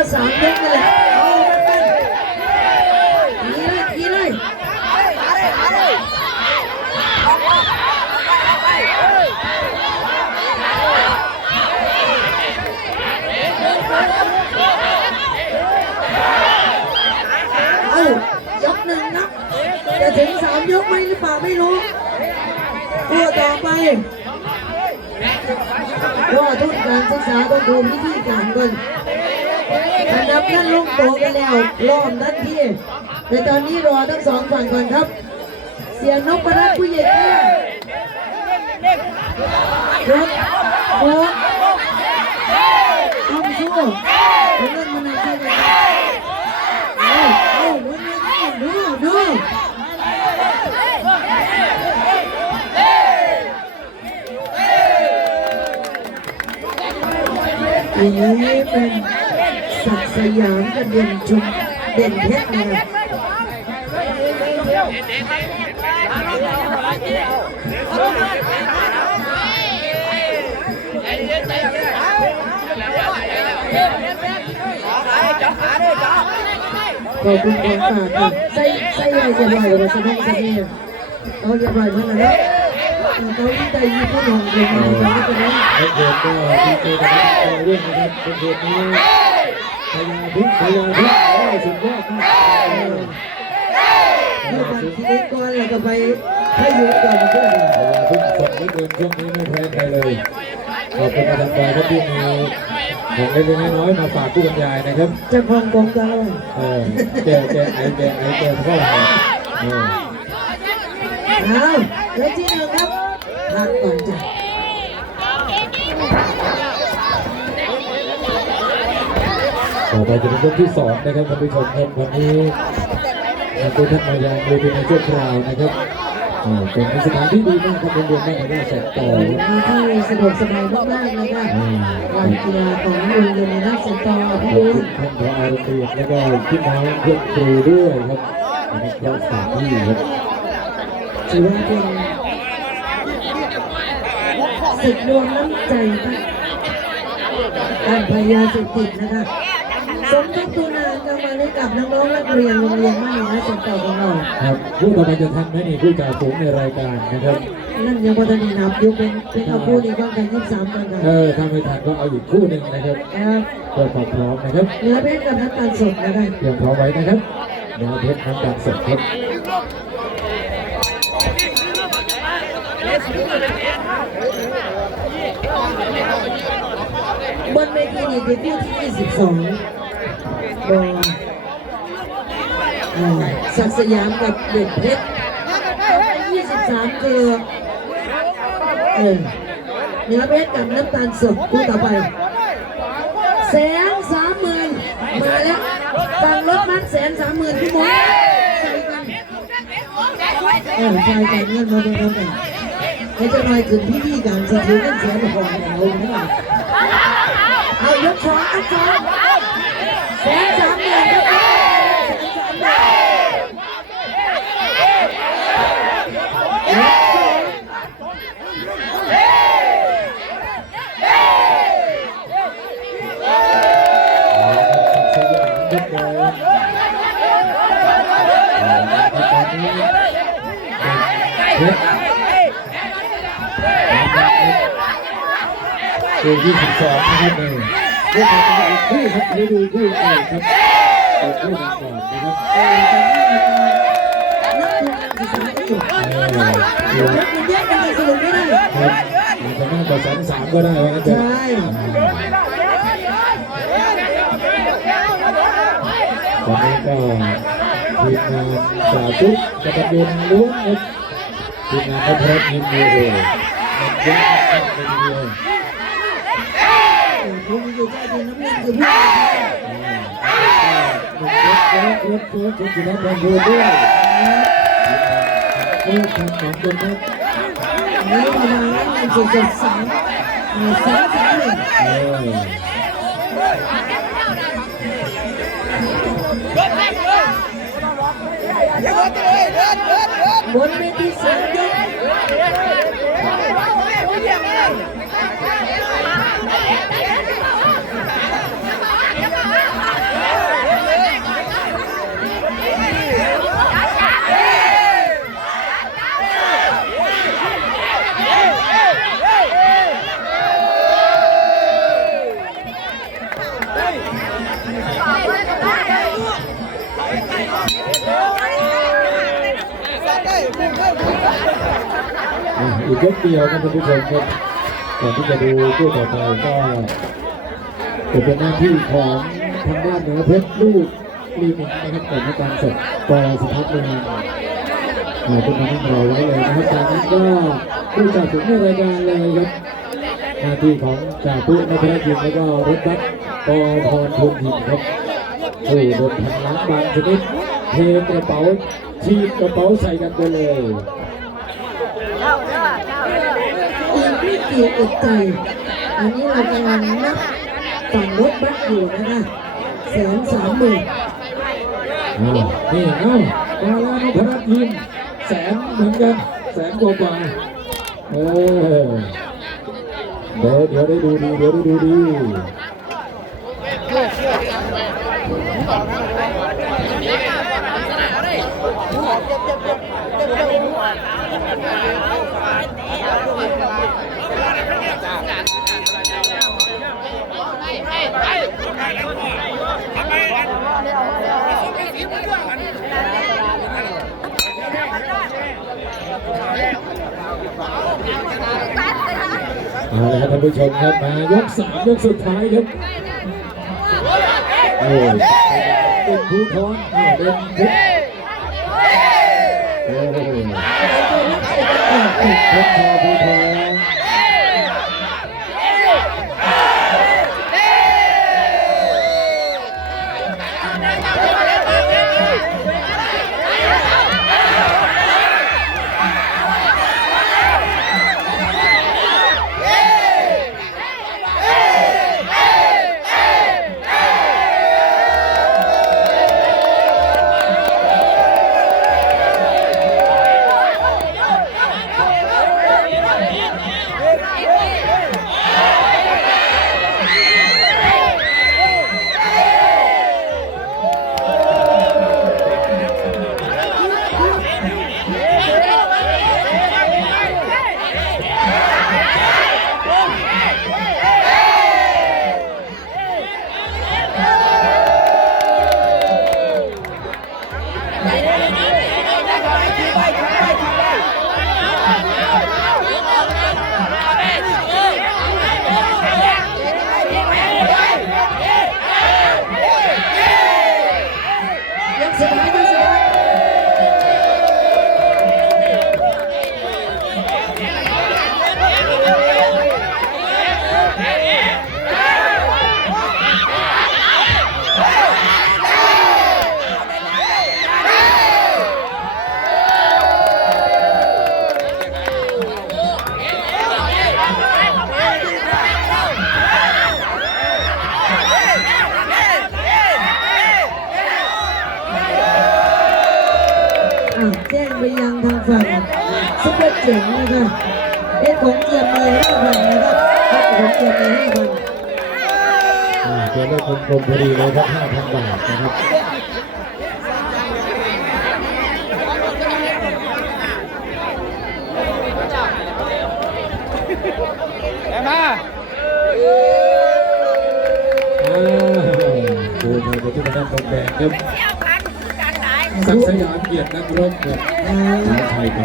ก็สามยกนั่นแหละเอาไปทีเลยทีเลยเอายกหนึ่งนับจะถึงสามยกไหมหรือเปล่าไม่รู้ตัวต่อไปว่าทุนการศึกษาต้องดูวิธีการก่อน อันดับนั้นลงโตะกันแล้วรอบนั้นที่แต่ตอนนี้รอทั้งสองฝั่งก่อนครับ เสียงนพรัตผู้ใหญ่แก่รถโค้งต้องสู้เอาเงินมาในที่เลยเอาเอาเงินมาดูดูอันนี้เป็น ศักดิ์สยามกับเด่นชุมเด่นเพชรนะครับขอบคุณของฝากครับใส่ใส่ใหญ่จะไหวหรือสมองสมีเอาจะไหวมันนะเขาที่ใจยี่ปุ่นของเรื่องอะไรกันก็ได้แล้วเกิดก็ดีใจกับทุกคนด้วยนะครับเป็นเหตุนี้ พยาพิษพยาพิษโอ้สุดยอดมากเมื่อวันที่เล่นก่อนแล้วก็ไปให้อยู่ก่อนเพื่อนพยาพิษสดเหลือเกินช่วงนี้ไม่แพ้ใครเลยขอบคุณมาดามดอยครับที่มีของเล็กๆน้อยๆมาฝากผู้บรรยายนะครับจะพองกองกันเออแกแกไอแกไอแกเข้าหาเออเอาและที่หนึ่งครับพักก่อนจ้ะ ต่อไปจะเป็นยกที่สองนะครับท่านผู้ชมครับวันนี้เป็นท่านมายางเวทีในช่วงคราวนะครับเป็นสถานที่ดีมากครับโรงเรียนแม่ในราชสัตต่อที่สะดวกสบายมากๆเลยค่ะการกีฬาของโรงเรียนในราชสตอขอพี่คุบุญณท่านผอโรงเรียนแล้วก็พี่น้องเพื่อนครูด้วยครับอันนี้ก็สถานที่ครับถือว่าเป็นสุดรวมน้ำใจค่ะการพยาเสพติดนะคะ สมทบทุนอาหารกลางวันให้กับน้องๆนักเรียนโรงเรียนบ้านในราชสตอของเราครับผู้ต่อไปจะทันไหมนี่ผู้จ่าฝูงในรายการนะครับนั่นยังพอทันได้นับอยู่เป็นเป็นเอาคู่นี้ก็กันยี่สิบสามกันค่ะเออถ้าไม่ทันก็เอาอีกคู่หนึ่งนะครับครับเพื่อความพร้อมนะครับเนื้อเพชรกับน้ำตาลสดนะคะเตรียมพร้อมไว้นะครับเนื้อเพชรน้ำตาลสดครับบนเวทีนี่เป็นคู่ที่ 22 บอลศักดิ์สยามกับเด่นเพชร23คือเออเนื้อเพชรกับน้ำตาลสดคู่ต่อไปแสนสามหมื่นมาแล้วตังรถมัดแสนสามหมื่นพี่หมอใส่กันเออใส่กันเงินมาเป็นเท่ากันให้จะหน่อยถึงพี่พี่การสะทือกันแสนของเราเนี่ยเอายกสองอันสองแสนสามหมื่นครับแสนสามหมื่นยกสอง สยาม ครับผมอ่าตอนนี้เพชรคือที่สิบสองนะครับเออเรื่องของการอีกคู่ครับให้ดูคู่เอกครับเปิดคู่กันก่อนนะครับ อยู่เออเดี๋ยวมันแยกกันสรุปไม่ได้ครับอาจจะมากกว่าแสนสามก็ได้ว่างั้นเถใช่อะตอนนี้ก็ทีมงานสาธุกระตันยูล้วนครับทีมงานพัทรนิมโมโหมันยากมากเป็นเดียวผมอยู่ใต้ดินน้ำเงินคือผู้รถรถรถคุณจินัทแดงดู ด้วยลูกทำสองคนครับนี้ประมาณนั้นเงินสดๆสามสามสามหนึ่งเออบนเวทีสามยก ยกเดียวนะท่านผู้ชมครับก่อนที่จะดูคู่ต่อไปก็จะเป็นหน้าที่ของทางด้านเหนือเพชรลูกลีมิงนะครับกรรมการสดปอสุพัฒน์เมืองอ่าเป็นมานั่งรอไว้เลยนะครับจากนั้นก็ผู้จัดถึงในรายการเลยครับหน้าที่ของจ่าปุ๊นัทรยินแล้วก็รถบัสปอพรทุนหินครับผู้รถพันล้านบางชนิดเทกระเป๋าชีกระเป๋าใส่กันไปเลย อี กไม่กี่อึดใจ อันนี้เรากำลังนับฝั่งรถบัสอยู่นะคะแสนสามหมื่นอ่านี่เอ้าดารานพรัตน์ยินแสนเหมือนกันแสนกว่ากว่าเออเดี๋ยวเดี๋ยวได้ดูดีเดี๋ยวได้ดูดี เอาละครับท่านผู้ชมครับมายกสามยกสุดท้ายครับโอ้ยเป็นผู้ทอนเป็นเพชรโอ้โหเพชรชอน เปอร์เจ๋งนะคะเอ็ดของเจียมมีห้าพันนะครับเอ็ดของเจียมมีห้าพันอ่าตัวเลขกลมพอดีเลยครับ5,000บาทนะครับอ้าดูมาไปที่ทางด้านตรงแดงครับศักสยามเกียรตินักรบครับอ่าวไทยไป